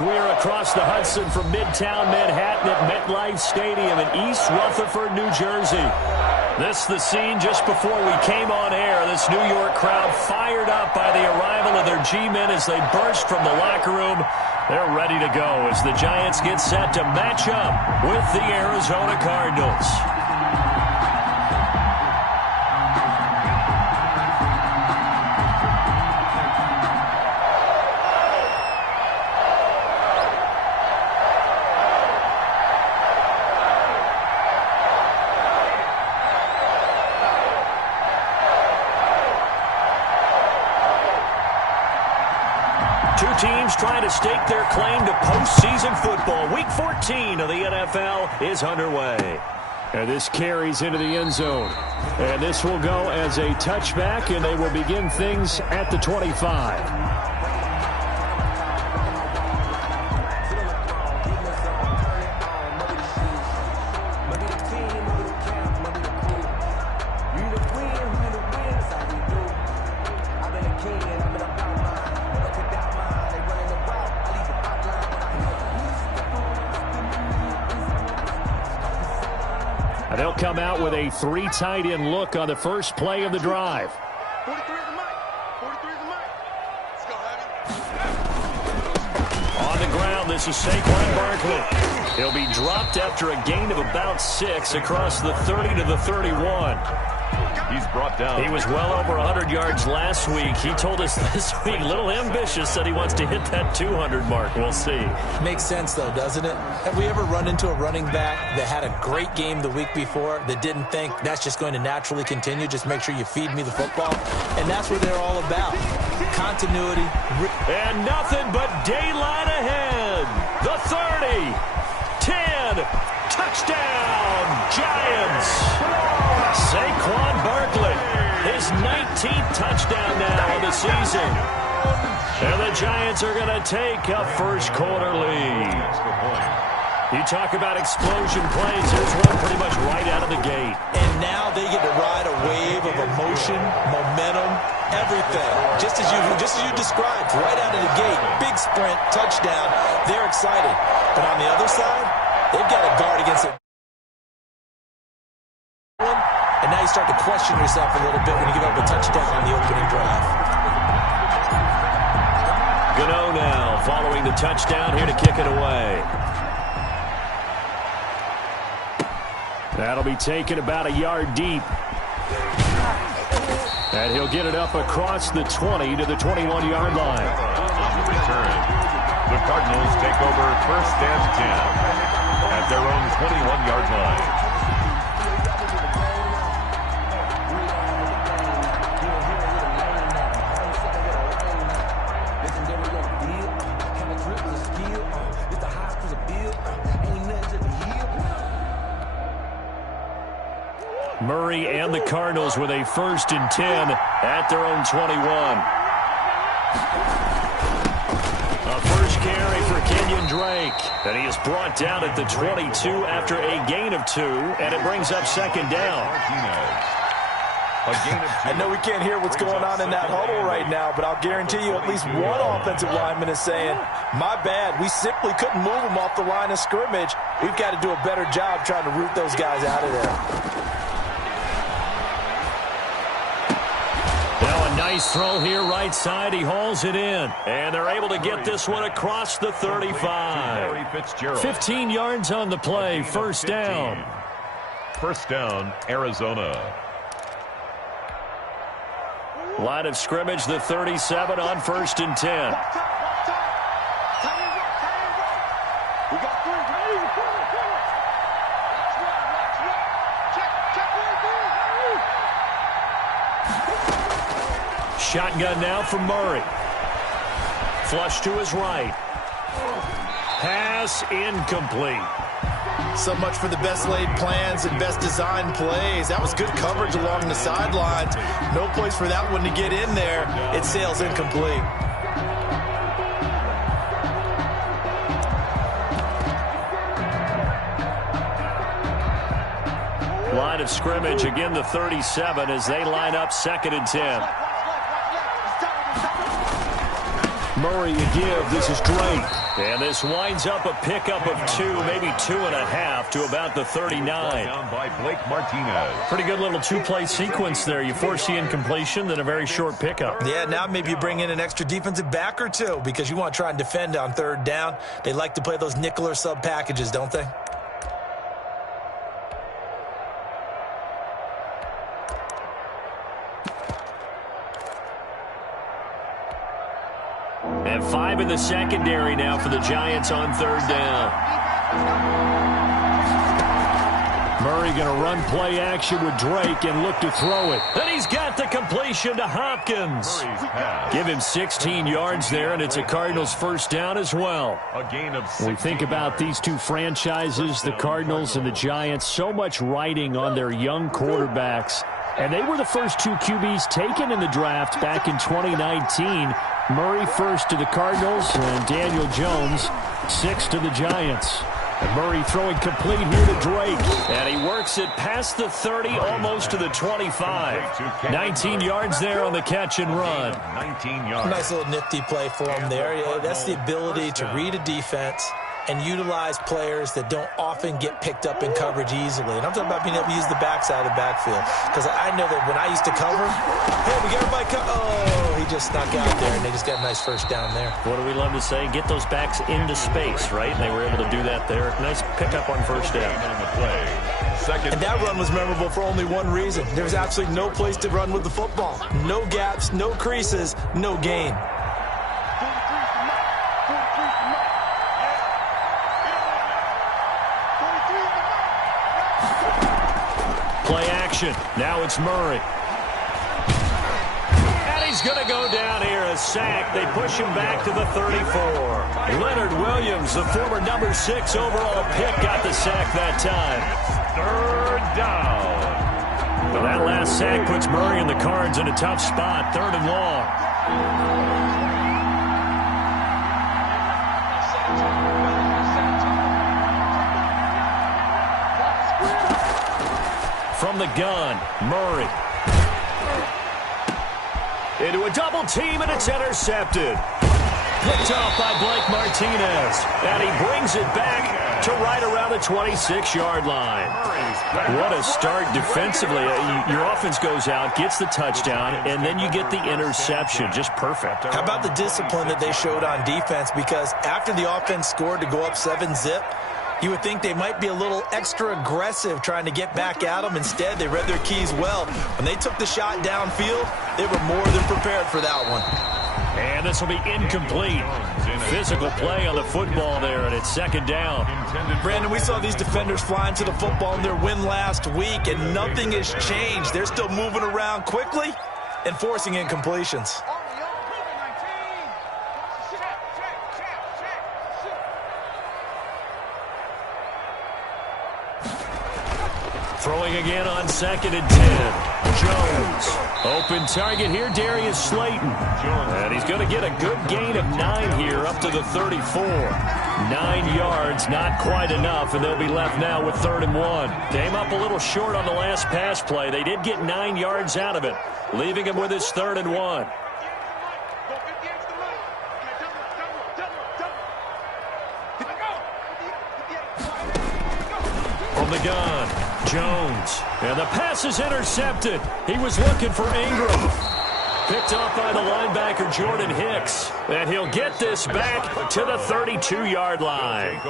We're across the Hudson from Midtown Manhattan at MetLife Stadium in East Rutherford, New Jersey. This the scene just before we came on air. This New York crowd fired up by the arrival of their G-men as they burst from the locker room. They're ready to go as the Giants get set to match up with the Arizona Cardinals. Two teams trying to stake their claim to postseason football. Week 14 of the NFL is underway. And this carries into the end zone. And this will go as a touchback, and they will begin things at the 25. And they'll come out with a 3 tight end look on the first play of the drive. 43 is the mic. 43 is the mic. Let's go, Abby. On the ground, this is Saquon Barkley. He'll be dropped after a gain of about 6 across the 30 to the 31. He's brought down. He was well over 100 yards last week. He told us this week, a little ambitious, said he wants to hit that 200 mark. We'll see. Makes sense, though, doesn't it? Have we ever run into a running back that had a great game the week before that didn't think that's just going to naturally continue? Just make sure you feed me the football. And that's what they're all about. Continuity. And nothing but daylight ahead. The 30. 10. Touchdown, Giants. Saquon Barkley, his 19th touchdown now of the season. And the Giants are going to take a first quarter lead. You talk about explosion plays. Here's one pretty much right out of the gate. And now they get to ride a wave of emotion, momentum, everything. Just as you described, right out of the gate. Big sprint, touchdown. They're excited. But on the other side, they've got to guard against it. And now you start to question yourself a little bit when you give up a touchdown on the opening drive. Gano now following the touchdown here to kick it away. That'll be taken about a yard deep. And he'll get it up across the 20 to the 21-yard line. On the return, the Cardinals take over first and 10 at their own 21-yard line. Murray and the Cardinals with a first and 10 at their own 21. A first carry for Kenyon Drake. And he is brought down at the 22 after a gain of 2, and it brings up second down. I know we can't hear what's going on in that huddle right now, but I'll guarantee you at least one offensive lineman is saying, my bad, we simply couldn't move them off the line of scrimmage. We've got to do a better job trying to root those guys out of there. Nice throw here, right side. He hauls it in. And they're able to get this one across the 35. 15 yards on the play. First down. First down, Arizona. Line of scrimmage, the 37 on first and 10. Shotgun now from Murray. Flush to his right. Pass incomplete. So much for the best laid plans and best designed plays. That was good coverage along the sidelines. No place for that one to get in there. It sails incomplete. Line of scrimmage, again the 37 as they line up second and 10. Murray again. This is Drake. And this winds up a pickup of 2, maybe 2.5 to about the 39. Down by Blake Martinez. Pretty good little two-play sequence there. You force the incompletion, then a very short pickup. Yeah, now maybe you bring in an extra defensive back or two because you want to try and defend on third down. They like to play those nickel or sub packages, don't they? And 5 in the secondary now for the Giants on third down. Murray going to run play action with Drake and look to throw it. And he's got the completion to Hopkins. Give him 16 yards there, and it's a Cardinals first down as well. A gain of 16 when we think about these two franchises, the Cardinals and the Giants, so much riding on their young quarterbacks. And they were the first 2 QBs taken in the draft back in 2019. Murray first to the Cardinals, and Daniel Jones 6 to the Giants. And Murray throwing complete here to Drake. And he works it past the 30, almost to the 25. 19 yards there on the catch and run. 19 yards. Nice little nifty play for him there. Yeah, that's the ability to read a defense and utilize players that don't often get picked up in coverage easily. And I'm talking about being able to use the backside of the backfield. Because I know that when I used to cover, hey, we got everybody oh, he just snuck out there, and they just got a nice first down there. What do we love to say? Get those backs into space, right? And they were able to do that there. Nice pickup on first down. On the play. Second. And that run was memorable for only one reason. There was absolutely no place to run with the football. No gaps, no creases, no gain. Play action. Now it's Murray. And he's going to go down here, a sack. They push him back to the 34. Leonard Williams, the former number 6 overall pick, got the sack that time. Third down. Well, that last sack puts Murray and the Cards in a tough spot. 3rd and long. From the gun, Murray. Into a double team, and it's intercepted. Picked off by Blake Martinez. And he brings it back to right around the 26-yard line. What a start defensively. Your offense goes out, gets the touchdown, and then you get the interception. Just perfect. How about the discipline that they showed on defense? Because after the offense scored to go up 7-zip, you would think they might be a little extra aggressive trying to get back at them. Instead, they read their keys well. When they took the shot downfield, they were more than prepared for that one. And this will be incomplete. Physical play on the football there, and it's 2nd down. Brandon, we saw these defenders flying to the football in their win last week, and nothing has changed. They're still moving around quickly and forcing incompletions. Throwing again on 2nd and 10. Jones. Open target here, Darius Slayton. And he's going to get a good gain of 9 here up to the 34. 9 yards, not quite enough, and they'll be left now with 3rd and 1. Came up a little short on the last pass play. They did get 9 yards out of it, leaving him with his 3rd and 1. From the gun, Jones. And the pass is intercepted. He was looking for Ingram. Picked off by the linebacker, Jordan Hicks. And he'll get this back to the 32-yard line.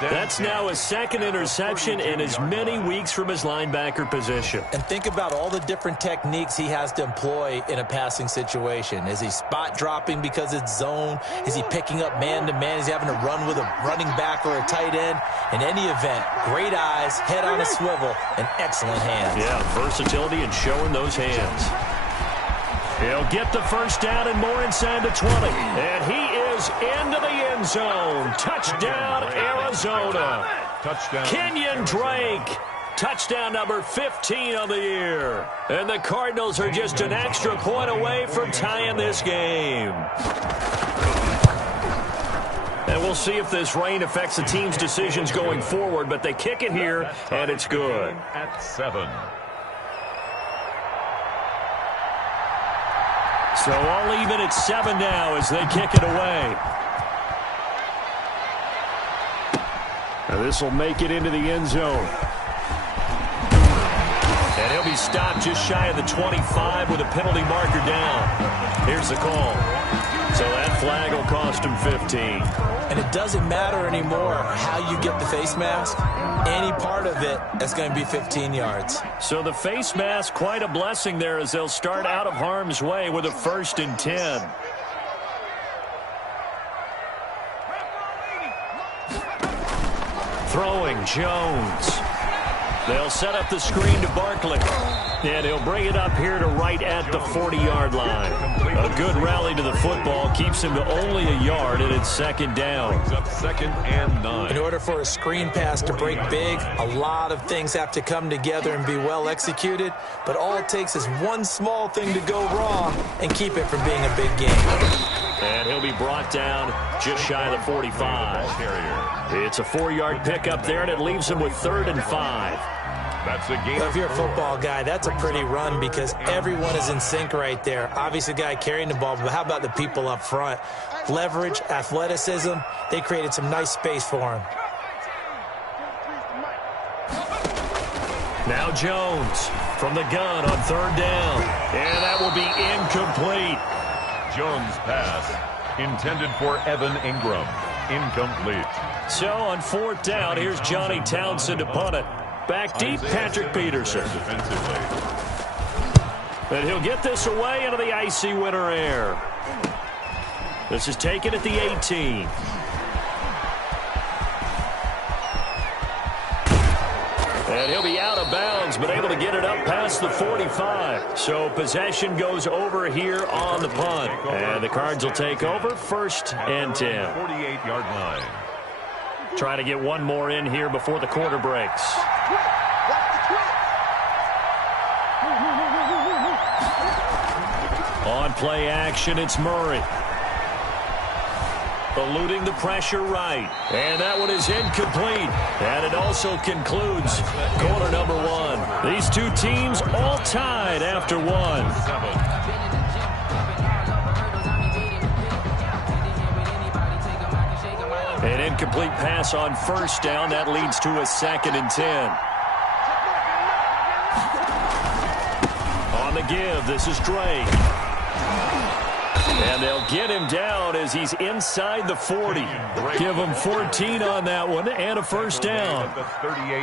That's now his 2nd interception in as many weeks from his linebacker position. And think about all the different techniques he has to employ in a passing situation. Is he spot dropping because it's zone? Is he picking up man-to-man? Is he having to run with a running back or a tight end? In any event, great eyes, head on a swivel, and excellent hands. Yeah, versatility and showing those hands. He'll get the first down and more inside the 20. And he is into the end zone. Touchdown, Arizona. Touchdown. Kenyon Drake. Touchdown number 15 on the year. And the Cardinals are just an extra point away from tying this game. And we'll see if this rain affects the team's decisions going forward, but they kick it here, and it's good. At 7. So all even at 7 now as they kick it away. Now this will make it into the end zone. And he'll be stopped just shy of the 25 with a penalty marker down. Here's the call. So that flag will cost him 15. And it doesn't matter anymore how you get the face mask. Any part of it is going to be 15 yards. So the face mask, quite a blessing there as they'll start out of harm's way with a 1st and 10. Throwing Jones. They'll set up the screen to Barkley. And he'll bring it up here to right at the 40-yard line. A good rally to the football keeps him to only a yard, and it's 2nd down. Up 2nd and 9. In order for a screen pass to break big, a lot of things have to come together and be well executed. But all it takes is one small thing to go wrong and keep it from being a big game. And he'll be brought down just shy of the 45. It's a 4-yard pickup there, and it leaves him with 3rd and 5. That's a game. If you're a football guy, that's a pretty run because everyone is in sync right there. Obviously, the guy carrying the ball, but how about the people up front? Leverage, athleticism, they created some nice space for him. Now Jones from the gun on 3rd down. And that will be incomplete. Jones' pass intended for Evan Ingram. Incomplete. So on 4th down, here's Johnny Townsend to punt it. Back deep, Patrick Peterson. But he'll get this away into the icy winter air. This is taken at the 18. And he'll be out of bounds, but able to get it up past the 45. So possession goes over here on the punt. And the Cards will take over 1st and 10. 48-yard line. Trying to get one more in here before the quarter breaks. On play action, it's Murray. Eluding the pressure right. And that one is incomplete. And it also concludes quarter number 1. These two teams all tied after 1. An incomplete pass on 1st down. That leads to a 2nd and 10. On the give, this is Drake. And they'll get him down as he's inside the 40. Give him 14 on that one and a 1st down.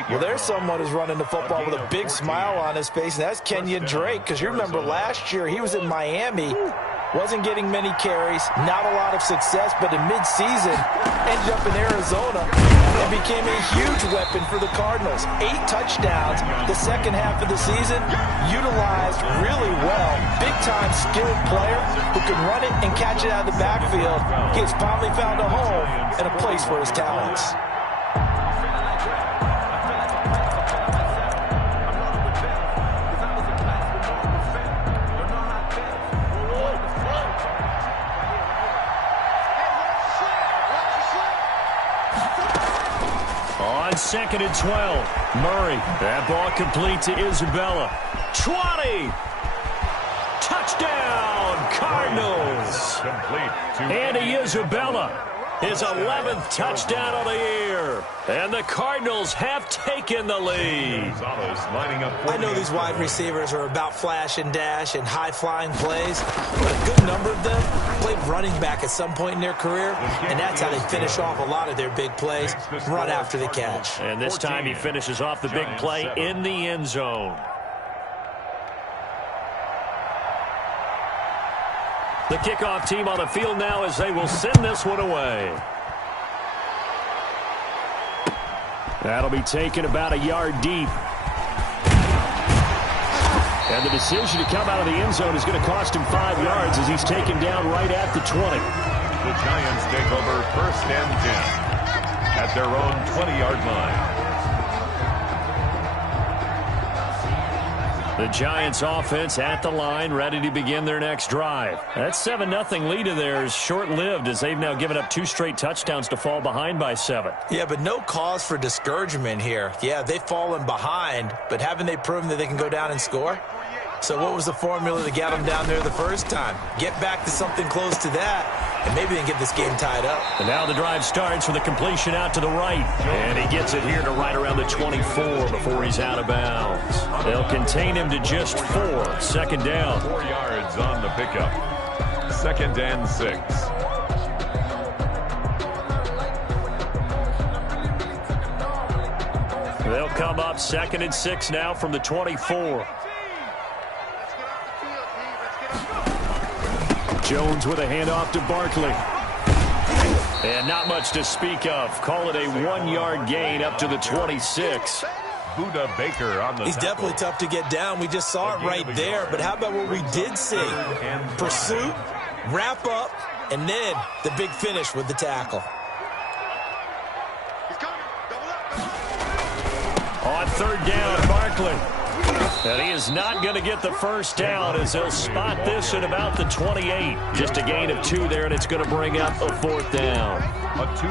Well, there's someone who's running the football with a big smile on his face, and that's Kenyon Drake, because you remember last year he was in Miami. Wasn't getting many carries, not a lot of success, but in midseason ended up in Arizona and became a huge weapon for the Cardinals. 8 touchdowns the second half of the season, utilized really well. Big-time skilled player who can run it and catch it out of the backfield. He has finally found a home and a place for his talents. On 2nd and 12, Murray. That ball complete to Isabella. 20. Touchdown, Cardinals. Andy Isabella. His 11th touchdown of the year. And the Cardinals have taken the lead. I know these wide receivers are about flash and dash and high-flying plays, but a good number of them played running back at some point in their career, and that's how they finish off a lot of their big plays, run after the catch. And this time he finishes off the big play in the end zone. The kickoff team on the field now as they will send this one away. That'll be taken about a yard deep. And the decision to come out of the end zone is going to cost him 5 yards as he's taken down right at the 20. The Giants take over 1st and 10 at their own 20-yard line. The Giants offense at the line, ready to begin their next drive. That 7-0 lead of theirs short-lived as they've now given up 2 straight touchdowns to fall behind by 7. Yeah, but no cause for discouragement here. Yeah, they've fallen behind, but haven't they proven that they can go down and score? So what was the formula that got them down there the first time? Get back to something close to that, and maybe then get this game tied up. And now the drive starts with a completion out to the right. And he gets it here to right around the 24 before he's out of bounds. They'll contain him to just 4. Second down. 4 yards on the pickup. 2nd and 6. They'll come up 2nd and 6 now from the 24. Jones with a handoff to Barkley. And not much to speak of. Call it a 1-yard gain up to the 26. Buda Baker on the He's tackle. definitely tough to get down. We just saw it right there. But how about what we did see? Pursuit, wrap up, and then the big finish with the tackle. On 3rd down, Barkley. And he is not going to get the first down as they'll spot this at about the 28. Just a gain of 2 there, and it's going to bring up a 4th down.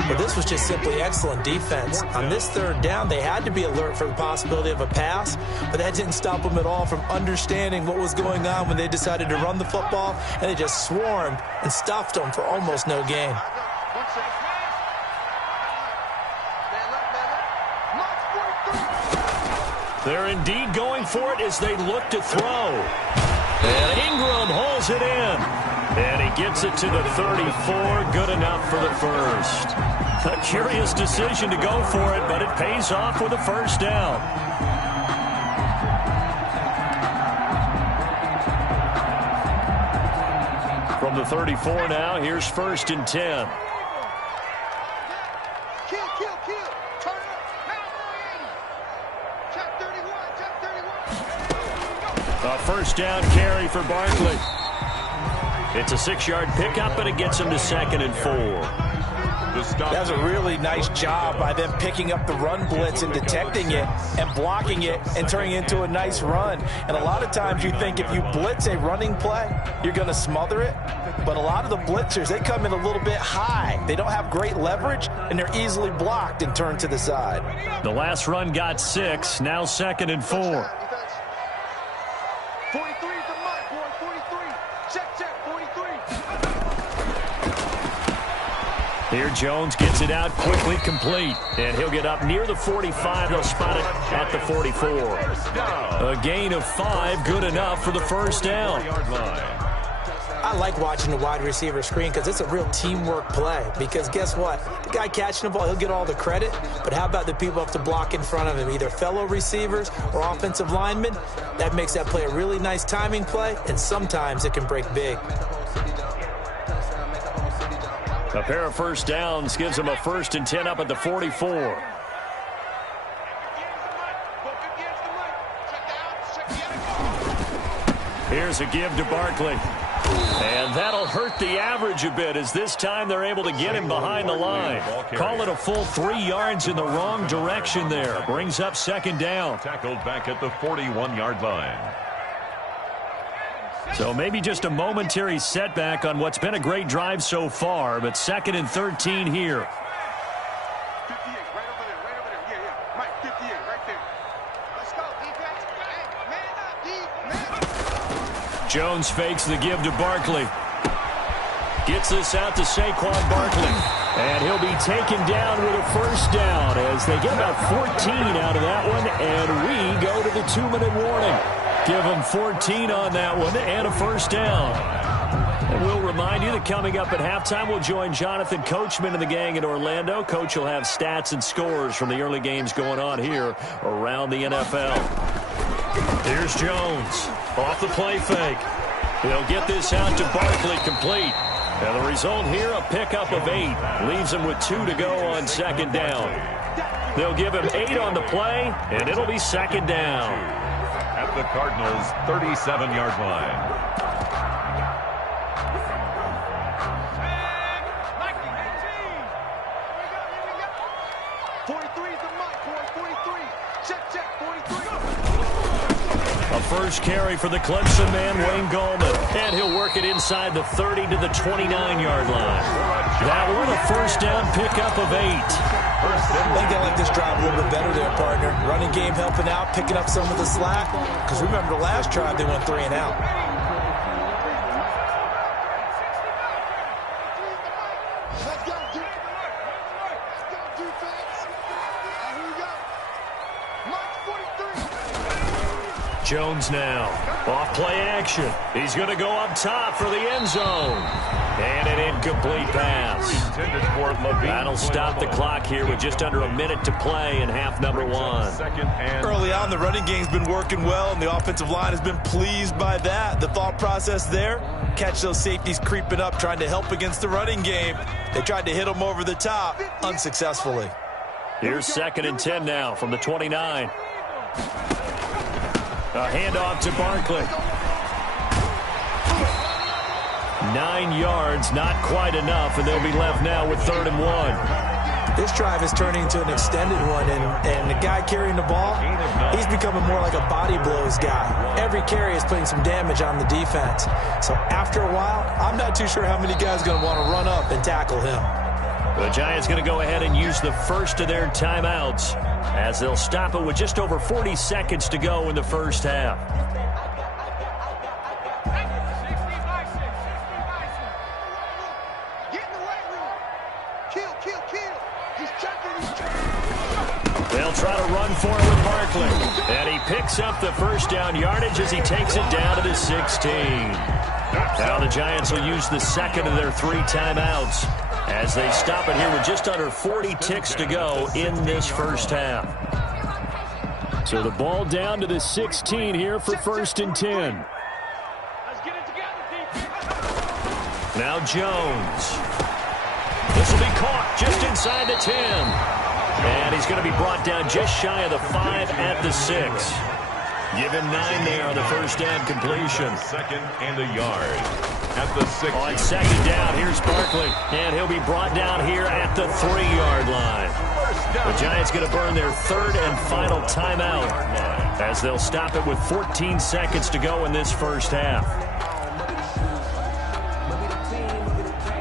But this was just simply excellent defense. On this 3rd down, they had to be alert for the possibility of a pass, but that didn't stop them at all from understanding what was going on when they decided to run the football, and they just swarmed and stuffed them for almost no gain. They're indeed going for it as they look to throw. And Ingram hauls it in. And he gets it to the 34. Good enough for the first. A curious decision to go for it, but it pays off with a first down. From the 34 now, here's 1st and 10. A first down carry for Barkley. It's a 6-yard pickup, but it gets him to 2nd and 4. That was a really nice job by them picking up the run blitz and detecting it and blocking it and turning it into a nice run. And a lot of times you think if you blitz a running play, you're going to smother it. But a lot of the blitzers, they come in a little bit high. They don't have great leverage, and they're easily blocked and turned to the side. The last run got 6, now 2nd and 4. 43 is the mark, boy. 43. Check, 43. Here Jones gets it out quickly, complete. And he'll get up near the 45. They'll spot it at the 44. A gain of 5, good enough for the first down. I like watching the wide receiver screen because it's a real teamwork play. Because guess what? The guy catching the ball, he'll get all the credit. But how about the people up to block in front of him, either fellow receivers or offensive linemen? That makes that play a really nice timing play, and sometimes it can break big. A pair of first downs gives them a 1st and 10 up at the 44. Here's a give to Barkley. And that'll hurt the average a bit as this time they're able to get him behind the line. Call it a full 3 yards in the wrong direction there. Brings up 2nd down. Tackled back at the 41-yard line. So maybe just a momentary setback on what's been a great drive so far, but 2nd and 13 here. 58, right over there, right over there. Yeah. Mike, 58, right there. Let's go, defense. Man up, man. Jones fakes the give to Barkley. Gets this out to Saquon Barkley. And he'll be taken down with a first down as they get about 14 out of that one, and we go to the 2-minute warning. Give them 14 on that one and a first down. And we'll remind you that coming up at halftime, we'll join Jonathan Coachman and the gang in Orlando. Coach will have stats and scores from the early games going on here around the NFL. Here's Jones off the play fake. He'll get this out to Barkley, complete. And the result here, a pickup of 8. Leaves him with 2 to go on 2nd down. They'll give him 8 on the play, and it'll be 2nd down. At the Cardinals' 37-yard line. 43 is the mic, boy. 43. Check, 43. A first carry for the Clemson man, Wayne Gallman. And he'll work it inside the 30 to the 29-yard line. That one, a first down pickup of 8. I think I like this drive a little bit better there, partner. Running game helping out, picking up some of the slack. Because remember, the last drive, they went 3 and out. Let's go, dude. Let's go, defense. And here we go. Mark 43. Jones now. Off play action. He's going to go up top for the end zone. And an incomplete pass. That'll stop the clock here with just under a minute to play in half number 1. Early on, the running game's been working well, and the offensive line has been pleased by that. The thought process there, catch those safeties creeping up, trying to help against the running game. They tried to hit them over the top, unsuccessfully. Here's 2nd and 10 now from the 29. A handoff to Barkley. 9 yards, not quite enough, and they'll be left now with 3rd and 1. This drive is turning into an extended one, and the guy carrying the ball, he's becoming more like a body blows guy. Every carry is putting some damage on the defense. So after a while, I'm not too sure how many guys are going to want to run up and tackle him. The Giants going to go ahead and use the first of their timeouts as they'll stop it with just over 40 seconds to go in the first half. They'll try to run for it with Barkley. And he picks up the first down yardage as he takes it down to the 16. Now the Giants will use the second of their 3 timeouts as they stop it here with just under 40 ticks to go in this first half. So the ball down to the 16 here for 1st and 10. Let's get it together, defense. Now Jones. This will be caught just inside the 10. And he's going to be brought down just shy of the 5 at the 6. Give him 9 there on the first down completion. 2nd and a yard at the 6. On 2nd down, here's Barkley. And he'll be brought down here at the 3-yard line. The Giants going to burn their 3rd and final timeout as they'll stop it with 14 seconds to go in this first half.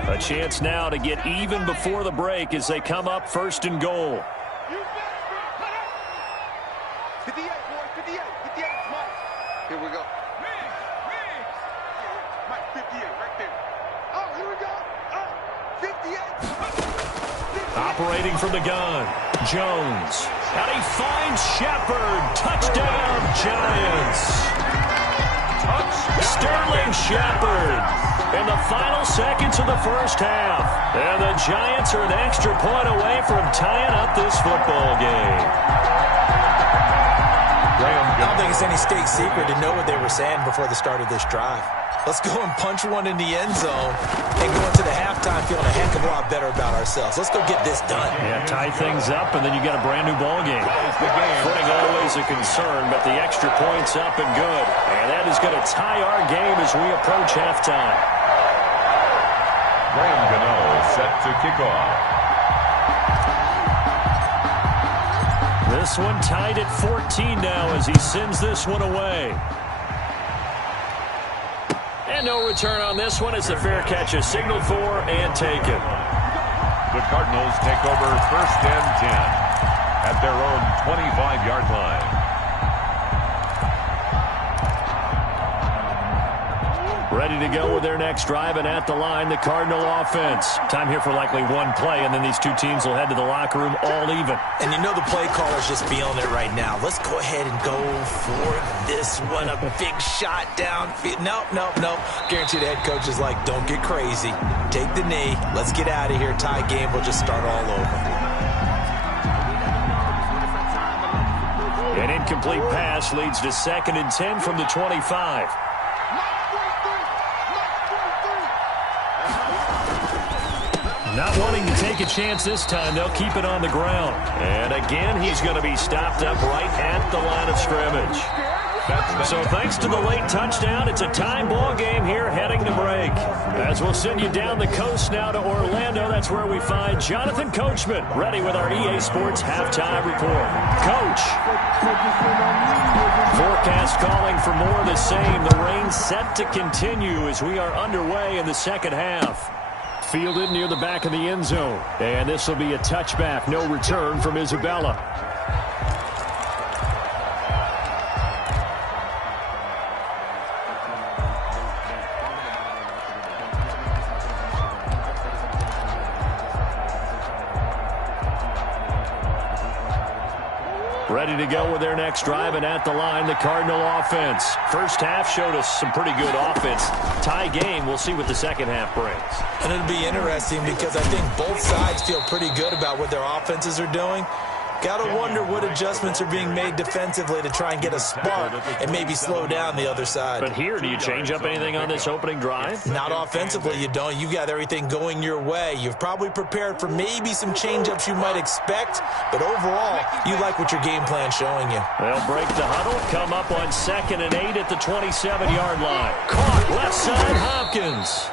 A chance now to get even before the break as they come up 1st and goal. 58, boy, 58, 58, Mike. Here we go. Mike, 58, right there. Oh, here we go. Oh, 58. Operating from the gun, Jones. And he finds Shepard. Touchdown, Giants. Sterling Shepard in the final seconds of the first half. And the Giants are an extra point away from tying up this football game. I don't think it's any state secret to know what they were saying before the start of this drive. Let's go and punch one in the end zone and go into the halftime feeling a heck of a lot better about ourselves. Let's go get this done. Yeah, tie things up, and then you got a brand new ball game. Footing always a concern, but the extra point's up and good. And that is going to tie our game as we approach halftime. Graham Gano set to kick off. This one tied at 14 now as he sends this one away. And no return on this one as the fair catch is signaled for and taken. The Cardinals take over 1st and 10 at their own 25-yard line. Ready to go with their next drive, and at the line, the Cardinal offense. Time here for likely one play, and then these two teams will head to the locker room all even. And you know the play caller's just feeling it right now. Let's go ahead and go for this one. A big shot downfield. Nope. Guarantee the head coach is like, don't get crazy. Take the knee. Let's get out of here. Tie game. We'll just start all over. An incomplete pass leads to 2nd and 10 from the 25. Not wanting to take a chance this time, they'll keep it on the ground. And again, he's going to be stopped up right at the line of scrimmage. So thanks to the late touchdown, it's a time ball game here heading to break. As we'll send you down the coast now to Orlando, that's where we find Jonathan Coachman, ready with our EA Sports halftime report. Coach. Forecast calling for more of the same. The rain set to continue as we are underway in the second half. Fielded near the back of the end zone. And this will be a touchback. No return from Isabella. Ready to go with their next drive, and at the line, the Cardinal offense. First half showed us some pretty good offense. Tie game, we'll see what the second half brings. And it'll be interesting because I think both sides feel pretty good about what their offenses are doing. Got to wonder what adjustments are being made defensively to try and get a spark and maybe slow down the other side. But here, do you change up anything on this opening drive? Not offensively, you don't. You got everything going your way. You've probably prepared for maybe some change-ups you might expect, but overall, you like what your game plan's showing you. They'll break the huddle, come up on 2nd and 8 at the 27-yard line. Caught left side, Hopkins.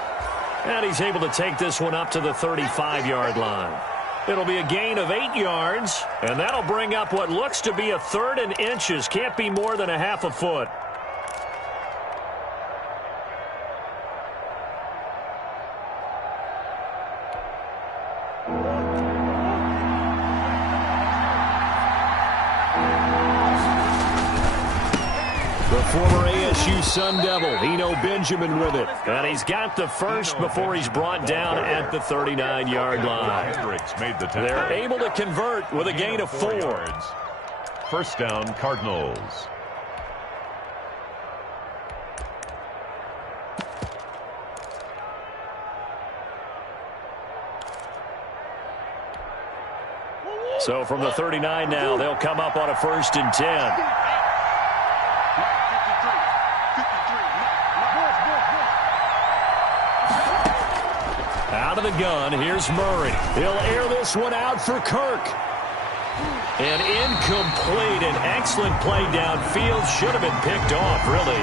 And he's able to take this one up to the 35-yard line. It'll be a gain of 8 yards, and that'll bring up what looks to be a 3rd and inches. Can't be more than a half a foot. The former ASU Sun Devil, Eno Benjamin with it. And he's got the first before he's brought down at the 39-yard line. They're able to convert with a gain of 4. First down, Cardinals. So from the 39 now, they'll come up on a 1st and 10. Out of the gun, here's Murray. He'll air this one out for Kirk. And incomplete. An excellent play downfield. Should have been picked off, really.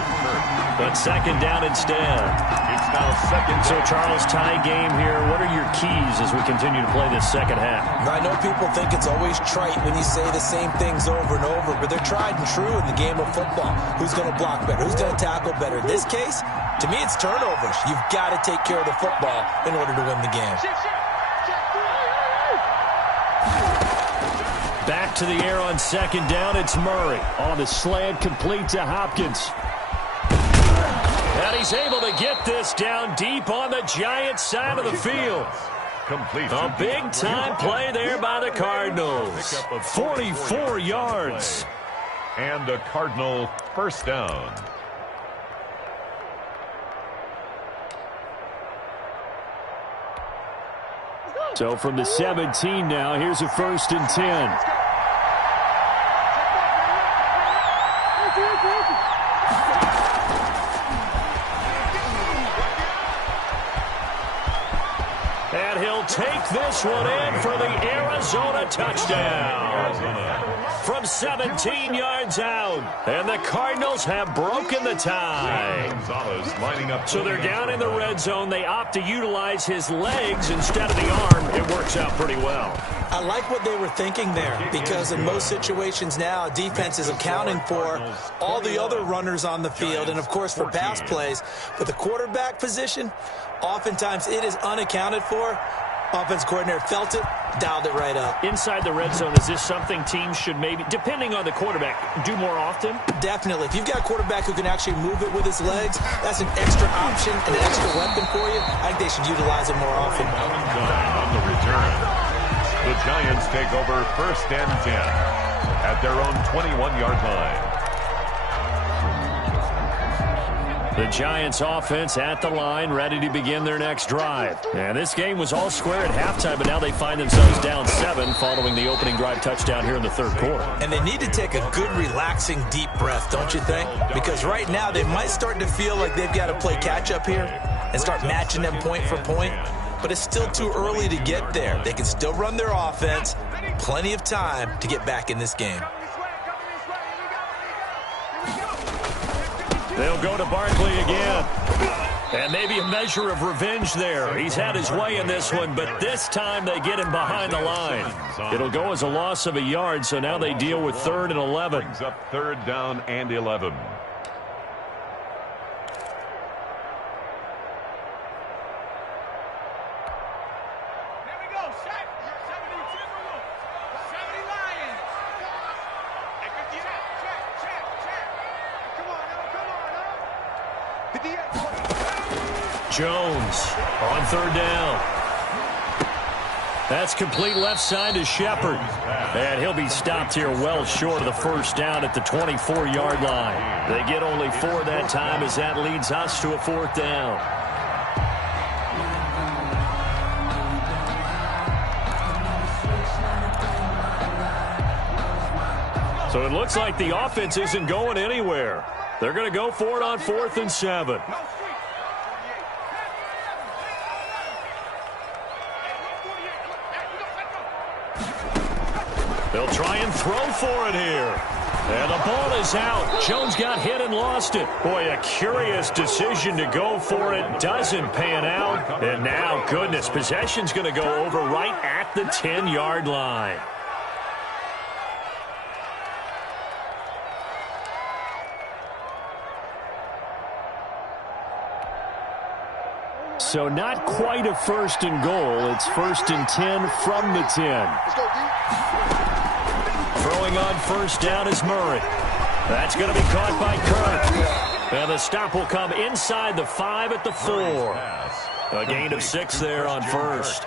But 2nd down instead. It's now 2nd. So, Charles, tie game here. What are your keys as we continue to play this second half? I know people think it's always trite when you say the same things over and over, but they're tried and true in the game of football. Who's going to block better? Who's going to tackle better? In this case, to me, it's turnovers. You've got to take care of the football in order to win the game. Back to the air on 2nd down. It's Murray. On the slant, complete to Hopkins. And he's able to get this down deep on the Giants side of the field. A big-time play there by the Cardinals. 44 yards. And a Cardinal first down. So from the 17 now, here's a 1st and 10. And he'll take this one in for the Arizona touchdown. From 17 yards out. And the Cardinals have broken the tie. So they're down in the red zone. They opt to utilize his legs instead of the arm. It works out pretty well. I like what they were thinking there, because in most situations now, defense is accounting for all the other runners on the field and, of course, for pass plays. But the quarterback position, oftentimes it is unaccounted for. Offense coordinator felt it, dialed it right up. Inside the red zone, is this something teams should maybe, depending on the quarterback, do more often? Definitely. If you've got a quarterback who can actually move it with his legs, that's an extra option and an extra weapon for you. I think they should utilize it more often. On the return, the Giants take over 1st and 10 at their own 21-yard line. The Giants offense at the line, ready to begin their next drive. And this game was all square at halftime, but now they find themselves down 7 following the opening drive touchdown here in the 3rd quarter. And they need to take a good, relaxing, deep breath, don't you think? Because right now they might start to feel like they've got to play catch-up here and start matching them point for point. But it's still too early to get there. They can still run their offense. Plenty of time to get back in this game. They'll go to Barkley again. And maybe a measure of revenge there. He's had his way in this one, but this time they get him behind the line. It'll go as a loss of a yard, so now they deal with 3rd and 11. Brings up 3rd down and 11. Jones on third down. That's complete left side to Shepard. And he'll be stopped here well short of the first down at the 24-yard line. They get only 4 that time as that leads us to a fourth down. So it looks like the offense isn't going anywhere. They're going to go for it on 4th and 7. They'll try and throw for it here. And the ball is out. Jones got hit and lost it. Boy, a curious decision to go for it. Doesn't pan out. And now, goodness, possession's going to go over right at the 10-yard line. So not quite a 1st and goal. It's 1st and 10 from the 10. Throwing on first down is Murray. That's going to be caught by Kirk. And the stop will come inside the 5 at the 4. A gain of 6 there on first.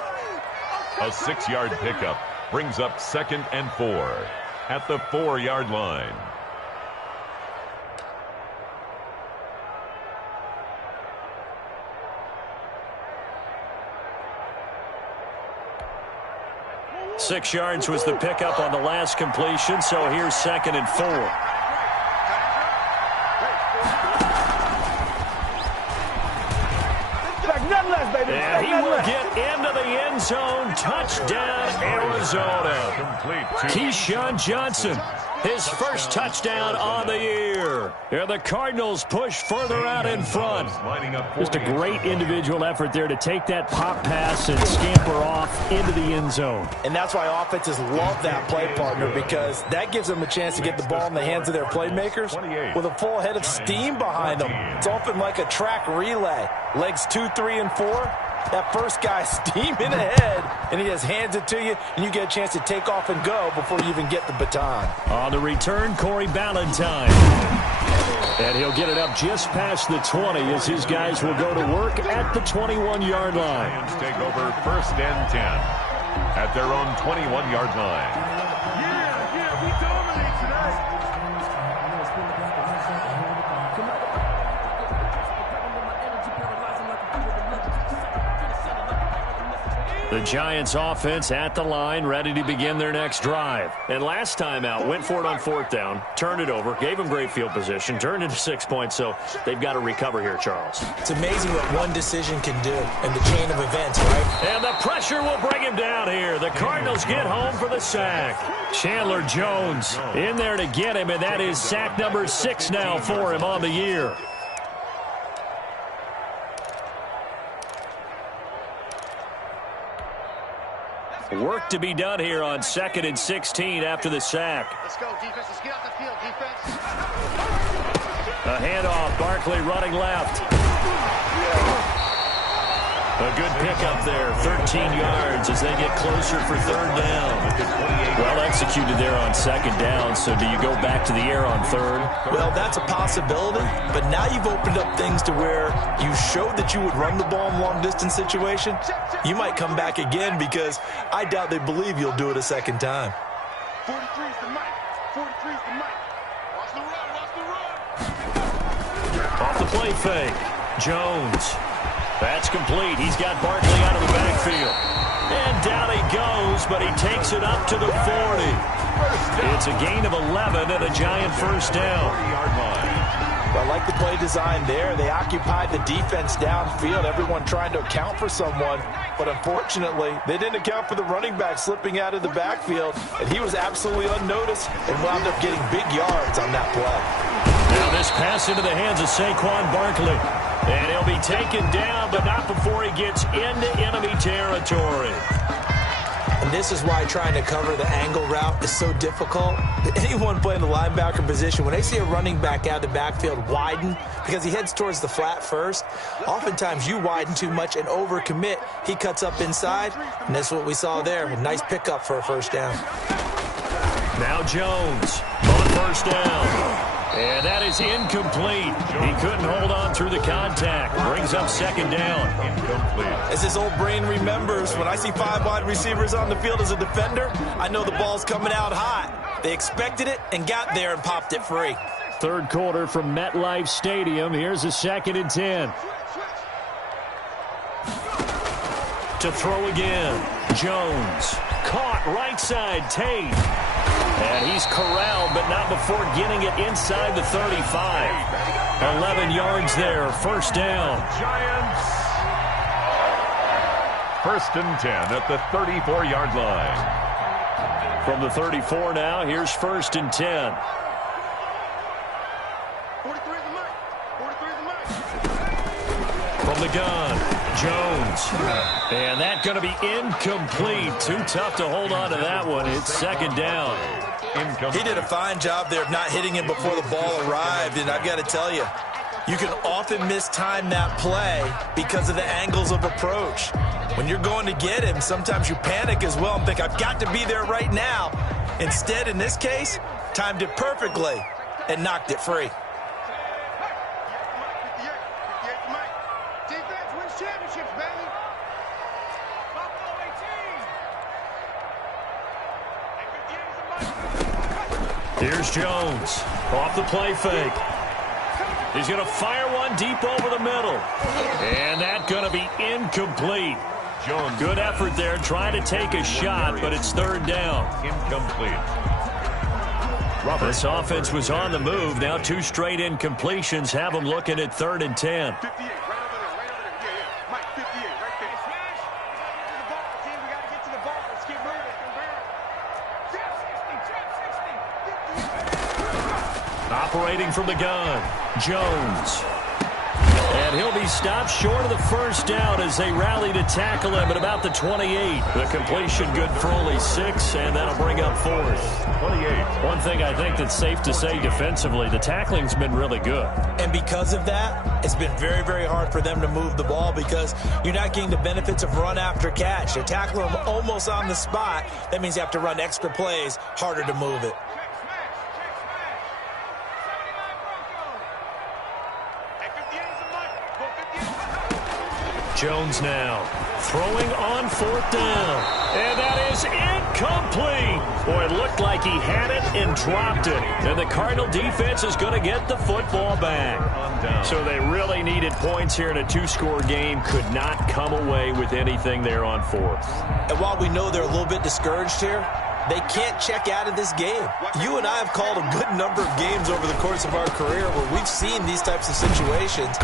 A 6-yard pickup brings up 2nd and 4 at the 4-yard line. Six yards was the pickup on the last completion, so here's 2nd and 4. And he will get into the end zone. Touchdown, Arizona. Keyshawn Johnson, his first touchdown on the year. And the Cardinals push further out in front. Just a great individual effort there to take that pop pass and scamper off into the end zone. And that's why offenses love that play, partner, because that gives them a chance to get the ball in the hands of their playmakers with a full head of steam behind them. It's often like a track relay. Legs 2, 3, and 4. That first guy steaming ahead, and he just hands it to you, and you get a chance to take off and go before you even get the baton. On the return, Corey Ballantyne. And he'll get it up just past the 20 as his guys will go to work at the 21-yard line. Lions take over 1st and 10 at their own 21-yard line. Yeah, we dominate tonight. The Giants offense at the line, ready to begin their next drive. And last time out, went for it on 4th down, turned it over, gave them great field position, turned into 6 points, so they've got to recover here, Charles. It's amazing what one decision can do in the chain of events, right? And the pressure will bring him down here. The Cardinals get home for the sack. Chandler Jones in there to get him, and that is sack number 6 now for him on the year. Work to be done here on 2nd and 16 after the sack. Let's go, defense. Let's get out the field, defense. A handoff, Barkley running left. A good pickup there, 13 yards as they get closer for 3rd down. Well executed there on 2nd down, so do you go back to the air on 3rd? Well, that's a possibility, but now you've opened up things to where you showed that you would run the ball in long-distance situation. You might come back again because I doubt they believe you'll do it a 2nd time. 43's the mic. 43's the mic. Watch the run. Watch the run. Off the play fake. Jones. That's complete. He's got Barkley out of the backfield. And down he goes, but he takes it up to the 40. It's a gain of 11 and a Giant first down. I like the play design there. They occupied the defense downfield, everyone trying to account for someone. But unfortunately, they didn't account for the running back slipping out of the backfield. And he was absolutely unnoticed and wound up getting big yards on that play. Now this pass into the hands of Saquon Barkley. And he'll be taken down, but not before he gets into enemy territory. And this is why trying to cover the angle route is so difficult. Anyone playing the linebacker position, when they see a running back out of the backfield widen because he heads towards the flat first, oftentimes you widen too much and overcommit. He cuts up inside, and that's what we saw there. A nice pickup for a first down. Now Jones on first down. And that is incomplete. He couldn't hold on through the contact. Brings up second down. Incomplete. As his old brain remembers, when I see 5 wide receivers on the field as a defender, I know the ball's coming out hot. They expected it and got there and popped it free. Third quarter from MetLife Stadium. Here's a 2nd and 10. To throw again. Jones. Caught right side. Tate. And he's corralled, but not before getting it inside the 35. 11 yards there. First down. Giants. 1st and 10 at the 34-yard line. From the 34 now, here's 1st and 10. 43 is the mic. 43 is the mic. From the gun, Jones. And that's going to be incomplete. Too tough to hold on to that one. It's 2nd down. He did a fine job there of not hitting him before the ball arrived, and I've got to tell you, you can often mistime that play because of the angles of approach. When you're going to get him, sometimes you panic as well and think, I've got to be there right now. Instead, in this case, timed it perfectly and knocked it free. 58 the mic. Defense wins championships, baby. Buffalo 18. Here's Jones. Off the play fake. He's going to fire one deep over the middle. And that's going to be incomplete. Jones. Good effort there trying to take a shot, but it's 3rd down. Incomplete. This offense was on the move. Now 2 straight incompletions have them looking at 3rd and 10. 58 right over there, right over there. Yeah, yeah. Mike, 58 right there. Smash. To the ball, team. We got to get to the ball. Let's keep moving. Trap 60, trap 60. Operating from the gun, Jones. And he'll be stopped short of the first down as they rally to tackle him at about the 28. The completion good for only 6, and that'll bring up 4th. 28. One thing I think that's safe to say defensively, the tackling's been really good. And because of that, it's been very, very hard for them to move the ball because you're not getting the benefits of run after catch. They're tackling them almost on the spot. That means you have to run extra plays, harder to move it. Jones now throwing on 4th down. And that is incomplete. Boy, it looked like he had it and dropped it. And the Cardinal defense is going to get the football back. So they really needed points here in a 2-score game. Could not come away with anything there on 4th. And while we know they're a little bit discouraged here, they can't check out of this game. You and I have called a good number of games over the course of our career where we've seen these types of situations.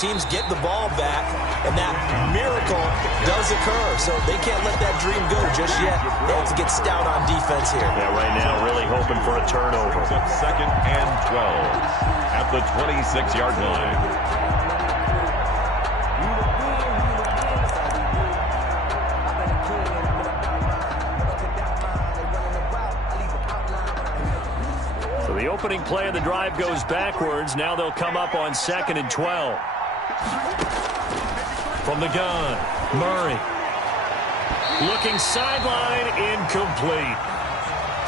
Teams get the ball back, and that miracle does occur. So they can't let that dream go just yet. They have to get stout on defense here. Yeah, right now really hoping for a turnover. 2nd and 12 at the 26-yard line. The opening play of the drive goes backwards. Now they'll come up on 2nd and 12. From the gun, Murray. Looking sideline, incomplete.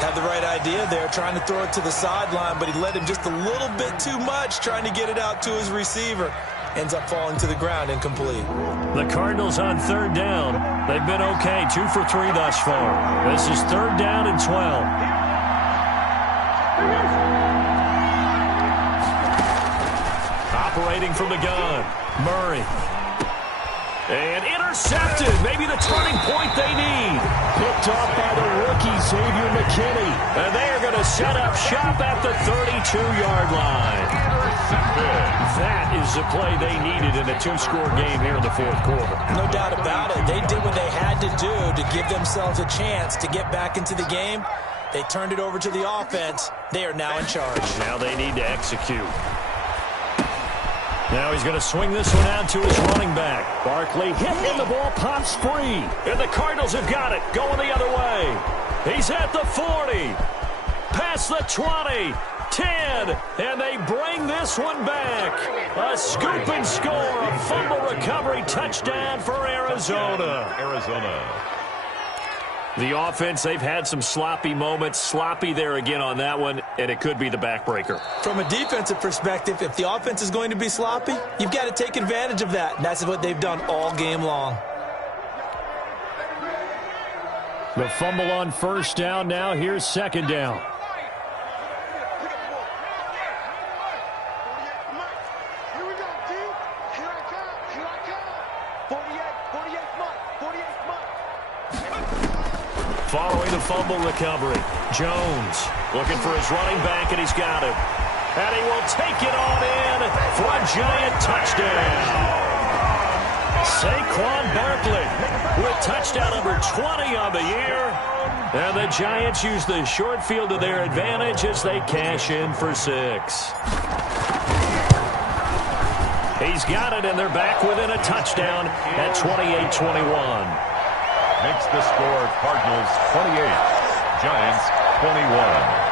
Had the right idea there, trying to throw it to the sideline, but he led him just a little bit too much, trying to get it out to his receiver. Ends up falling to the ground, incomplete. The Cardinals on 3rd down. They've been okay, 2 for 3 thus far. This is 3rd down and 12. Operating from the gun, Murray. And intercepted. Maybe the turning point they need. Picked off by the rookie, Xavier McKinney. And they are going to set up shop at the 32-yard line. That is the play they needed in a 2-score game here in the 4th quarter. No doubt about it. They did what they had to do to give themselves a chance to get back into the game. They turned it over to the offense. They are now in charge. Now they need to execute. Now he's going to swing this one out to his running back. Barkley hit and the ball pops free. And the Cardinals have got it going the other way. He's at the 40. Past the 20. 10. And they bring this one back. A scoop and score. A fumble recovery touchdown for Arizona. The offense, they've had some sloppy moments. Sloppy there again on that one, and it could be the backbreaker. From a defensive perspective, if the offense is going to be sloppy, you've got to take advantage of that. And that's what they've done all game long. The fumble on first down now. Here's second down. Following the fumble recovery, Jones looking for his running back, and he's got him. And he will take it on in for a giant touchdown. Saquon Barkley with touchdown number 20 on the year. And the Giants use the short field to their advantage as they cash in for 6. He's got it, and they're back within a touchdown at 28-21. Makes the score Cardinals 28, Giants 21.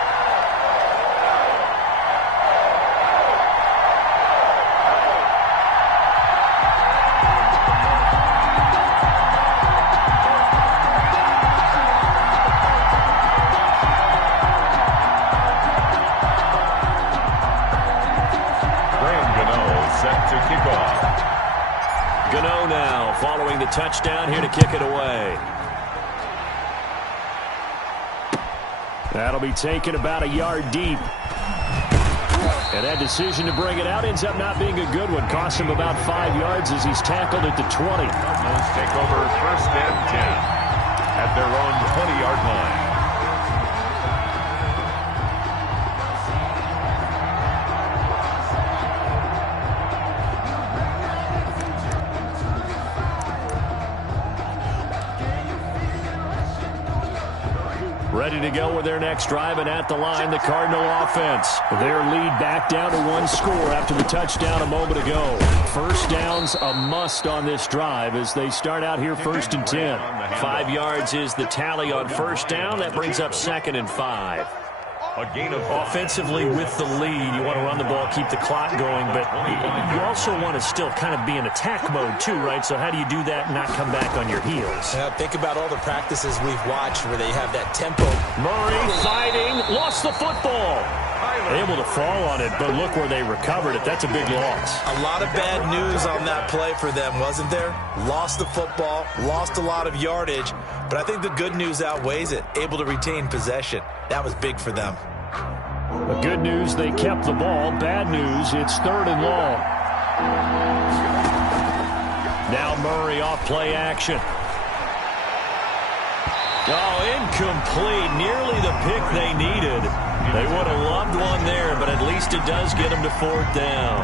Gano now following the touchdown here to kick it away. That'll be taken about a yard deep. And that decision to bring it out ends up not being a good one. Cost him about 5 yards as he's tackled at the 20. Cardinals take over first and 10 at their own 20-yard line. Ready to go with their next drive, and at the line, the Cardinal offense. Their lead back down to 1 score after the touchdown a moment ago. First down's a must on this drive as they start out here first and 10. 5 yards is the tally on first down. That brings up second and 5. A gain of offensively with the lead, you want to run the ball, keep the clock going, but you also want to still kind of be in attack mode too, right? So how do you do that and not come back on your heels? Yeah, think about all the practices we've watched where they have that tempo. Murray fighting, lost the football. Able to fall on it, but look where they recovered it. That's a big loss. A lot of bad news on that play for them, wasn't there? Lost the football, lost a lot of yardage, but I think the good news outweighs it. Able to retain possession. That was big for them. The good news, they kept the ball. Bad news, it's third and long. Now Murray off play action. Oh, incomplete. Nearly the pick they needed. They would have loved one there, but at least it does get them to fourth down.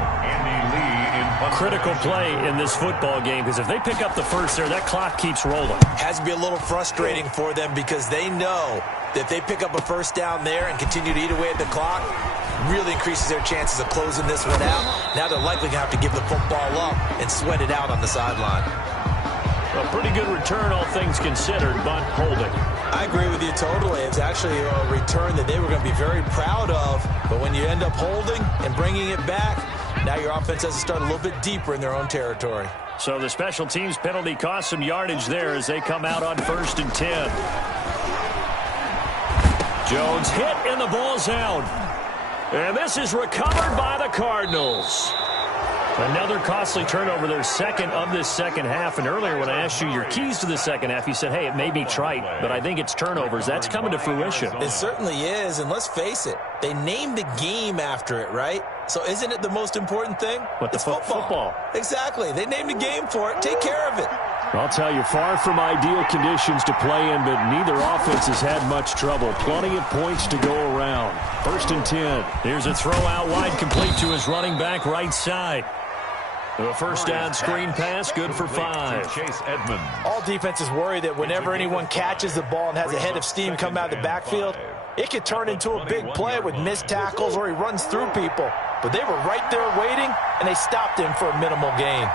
Critical play in this football game, because if they pick up the first there, that clock keeps rolling. Has to be a little frustrating for them because they know that if they pick up a first down there and continue to eat away at the clock, really increases their chances of closing this one out. Now they're likely going to have to give the football up and sweat it out on the sideline. A pretty good return, all things considered, but holding. I agree with you totally. It's actually a return that they were going to be very proud of, but when you end up holding and bringing it back, now your offense has to start a little bit deeper in their own territory. So the special teams penalty cost some yardage there as they come out on first and 10. Jones hit and the ball's out. And this is recovered by the Cardinals. Another costly turnover, their second of this second half. And earlier when I asked you your keys to the second half, you said, hey, it may be trite, but I think it's turnovers. That's coming to fruition. It certainly is, and let's face it, they named the game after it, right? So isn't it the most important thing? What, it's football. Exactly. They named a game for it. Take care of it. I'll tell you, far from ideal conditions to play in, but neither offense has had much trouble. Plenty of points to go around. First and 10. Here's a throw out wide, complete to his running back right side. A first down screen pass, good for 5. Chase Edmonds. All defenses worry that whenever anyone catches the ball and has a head of steam come out of the backfield, it could turn into a big play with missed tackles or he runs through people. But they were right there waiting, and they stopped him for a minimal gain.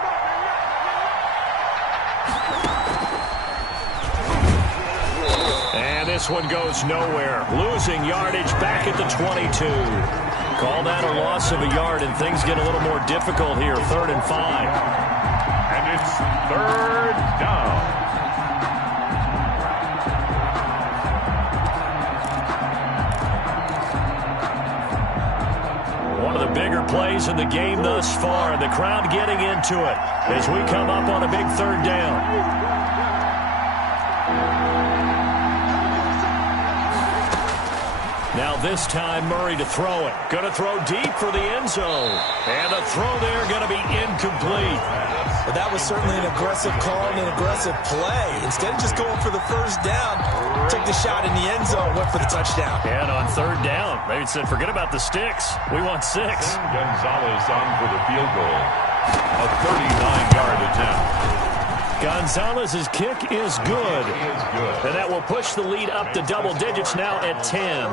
And this one goes nowhere. Losing yardage back at the 22. Call that a loss of a yard, and things get a little more difficult here. 3rd and 5. And it's 3rd down. One of the bigger plays in the game thus far, and the crowd getting into it as we come up on a big third down. Now this time, Murray to throw it. Going to throw deep for the end zone. And the throw there going to be incomplete. Well, that was certainly an aggressive call and an aggressive play. Instead of just going for the first down, took the shot in the end zone, went for the touchdown. And on third down, they said, forget about the sticks. We want 6. Gonzalez on for the field goal. A 39-yard attempt. Gonzalez's kick is good. And that will push the lead up to double digits now at 10.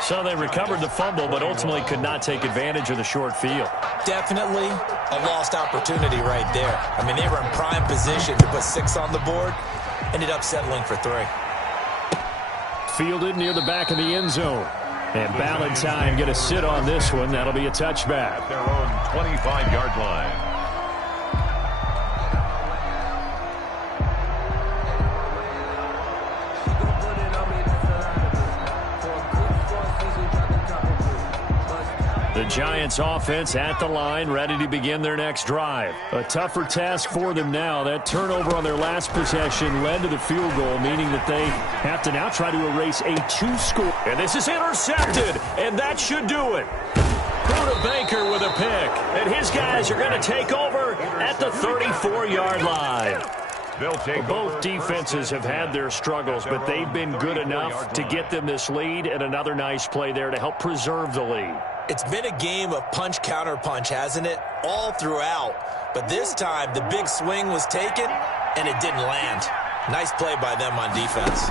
So they recovered the fumble, but ultimately could not take advantage of the short field. Definitely a lost opportunity right there. I mean, they were in prime position to put 6 on the board. Ended up settling for 3. Fielded near the back of the end zone. And Ballantyne going to sit on this one. That'll be a touchback. At their own 25-yard line. The Giants offense at the line, ready to begin their next drive. A tougher task for them now. That turnover on their last possession led to the field goal, meaning that they have to now try to erase a 2-score. And this is intercepted, and that should do it. Buda Baker with a pick, and his guys are going to take over at the 34-yard line. Both defenses have had their struggles, but they've been good enough to get them this lead, and another nice play there to help preserve the lead. It's been a game of punch-counter-punch, hasn't it? All throughout. But this time, the big swing was taken, and it didn't land. Nice play by them on defense.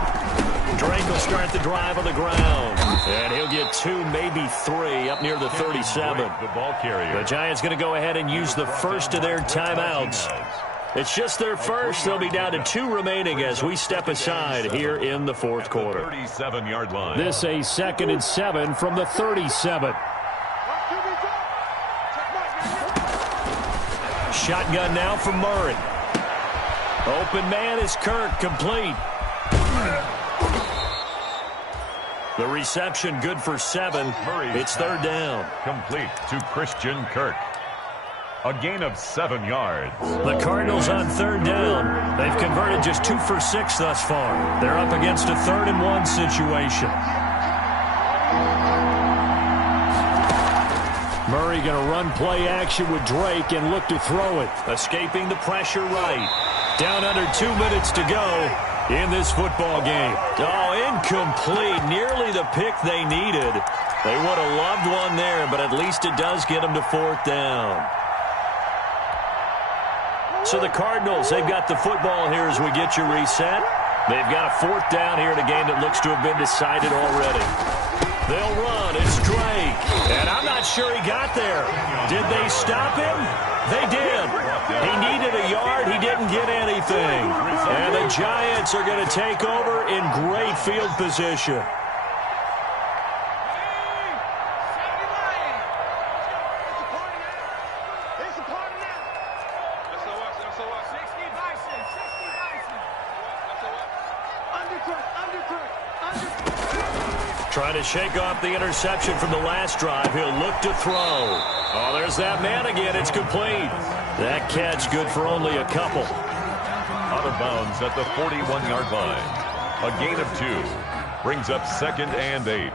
Drake will start the drive on the ground, and he'll get 2, maybe 3 up near the 37. The ball carrier. The Giants going to go ahead and use the first of their timeouts. It's just their first. They'll be down to 2 remaining as we step aside here in the fourth quarter. 37-yard line. This a 2nd and 7 from the 37. Shotgun now from Murray. Open man is Kirk, complete. The reception good for 7. It's third down. Complete to Christian Kirk. A gain of 7 yards. The Cardinals on third down. They've converted just 2 for 6 thus far. They're up against a 3rd and 1 situation. Murray going to run play action with Drake and look to throw it. Escaping the pressure right. Down under 2 minutes to go in this football game. Oh, incomplete. Nearly the pick they needed. They would have loved one there, but at least it does get them to 4th down. So the Cardinals, they've got the football here as we get you reset. They've got a 4th down here in a game that looks to have been decided already. They'll run. It's Drake. And I'm not sure he got there. Did they stop him? They did. He needed a yard. He didn't get anything. And the Giants are going to take over in great field position. Trying to shake off the interception from the last drive. He'll look to throw. Oh, there's that man again. It's complete. That catch good for only a couple. Out of bounds at the 41-yard line. A gain of 2. Brings up 2nd and 8.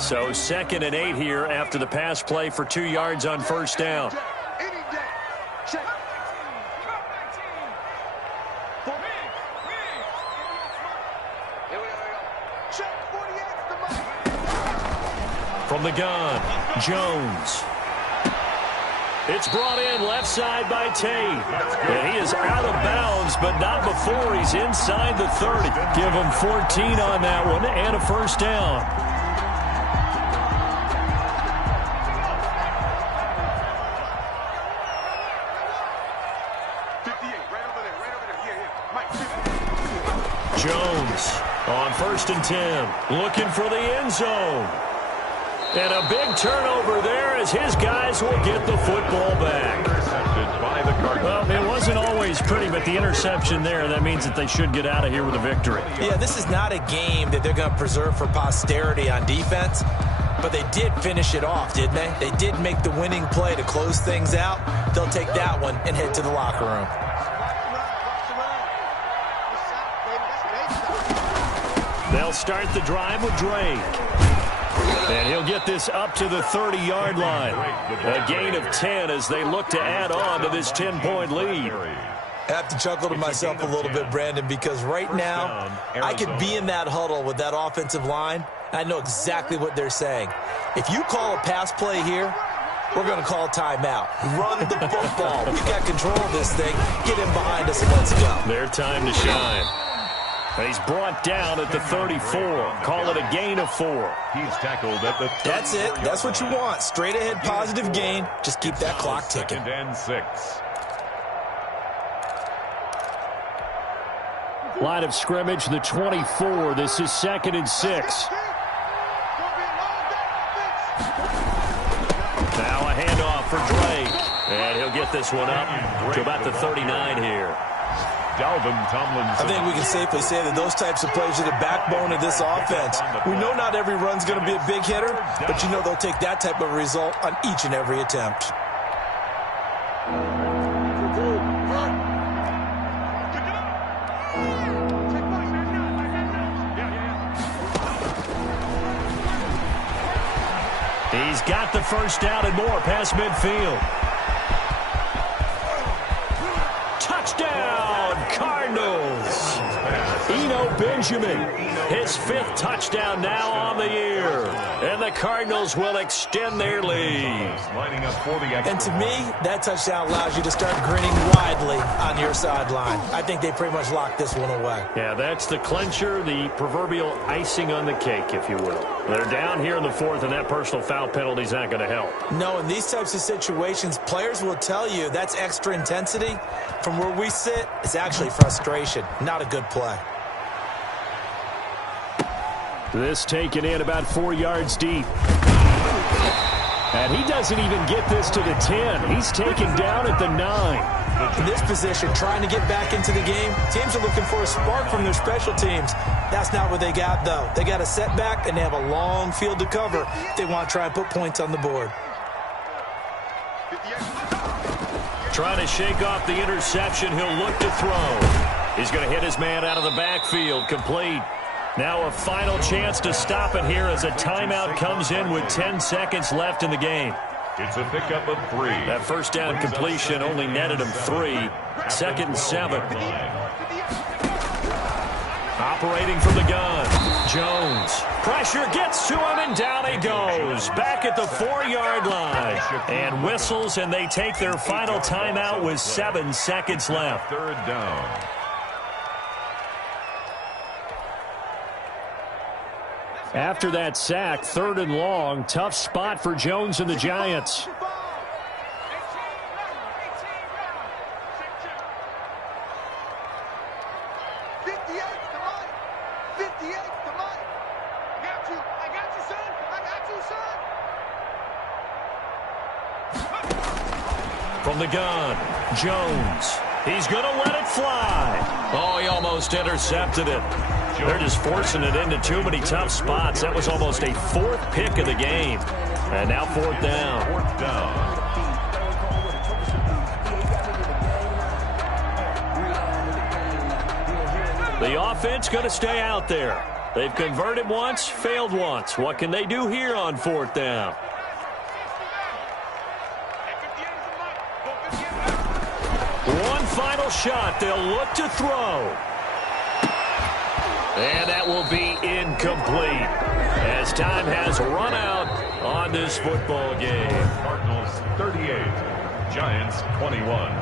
So 2nd and 8 here after the pass play for 2 yards on first down. From the gun, Jones. It's brought in left side by Tate. And he is out of bounds, but not before he's inside the 30. Give him 14 on that one and a first down. Jones on 1st and 10. Looking for the end zone. And a big turnover there as his guys will get the football back. Intercepted by the Cardinals. Well, it wasn't always pretty, but the interception there, that means that they should get out of here with a victory. Yeah, this is not a game that they're going to preserve for posterity on defense. But they did finish it off, didn't they? They did make the winning play to close things out. They'll take that one and head to the locker room. They'll start the drive with Drake. And he'll get this up to the 30-yard line. A gain of 10 as they look to add on to this 10-point lead. I have to chuckle to myself a little bit, Brandon, because right now I could be in that huddle with that offensive line. I know exactly what they're saying. If you call a pass play here, we're going to call a timeout. Run the football. We've got control of this thing. Get in behind us and let's go. Their time to shine. And he's brought down at the 34. Call it a gain of 4. He's tackled at the 30. That's it. That's what you want. Straight ahead positive gain. Just keep that clock ticking. 2nd and 6. Line of scrimmage, the 24. This is 2nd and 6. Now a handoff for Drake. And he'll get this one up to about the 39 here. Dalvin Tomlinson. I think we can safely say that those types of plays are the backbone of this offense. We know not every run's going to be a big hitter, but you know they'll take that type of result on each and every attempt. He's got the first down and more past midfield. Touchdown, Cardinals. Benjamin, his 5th touchdown now on the year. And the Cardinals will extend their lead. And to me, that touchdown allows you to start grinning widely on your sideline. I think they pretty much locked this one away. Yeah, that's the clincher, the proverbial icing on the cake, if you will. They're down here in the 4th, and that personal foul penalty is not going to help. No, in these types of situations, players will tell you that's extra intensity. From where we sit, it's actually frustration, not a good play. This taken in about 4 yards deep. And he doesn't even get this to the 10. He's taken down at the 9. In this position, trying to get back into the game, teams are looking for a spark from their special teams. That's not what they got, though. They got a setback, and they have a long field to cover if they want to try and put points on the board. Trying to shake off the interception. He'll look to throw. He's going to hit his man out of the backfield. Complete. Now a final chance to stop it here as a timeout comes in with 10 seconds left in the game. It's a pickup of 3. That first down completion only netted him 3. 2nd and 7. Operating from the gun. Jones. Pressure gets to him, and down he goes. Back at the 4-yard line. And whistles, and they take their final timeout with 7 seconds left. 3rd down. After that sack, 3rd and long. Tough spot for Jones and the Giants. From the gun, Jones. He's going to let it fly. Oh, he almost intercepted it. They're just forcing it into too many tough spots. That was almost a 4th pick of the game. And now 4th down. 4th down. The offense going to stay out there. They've converted once, failed once. What can they do here on 4th down? One final shot. They'll look to throw. And that will be incomplete as time has run out on this football game. Cardinals 38, Giants 21.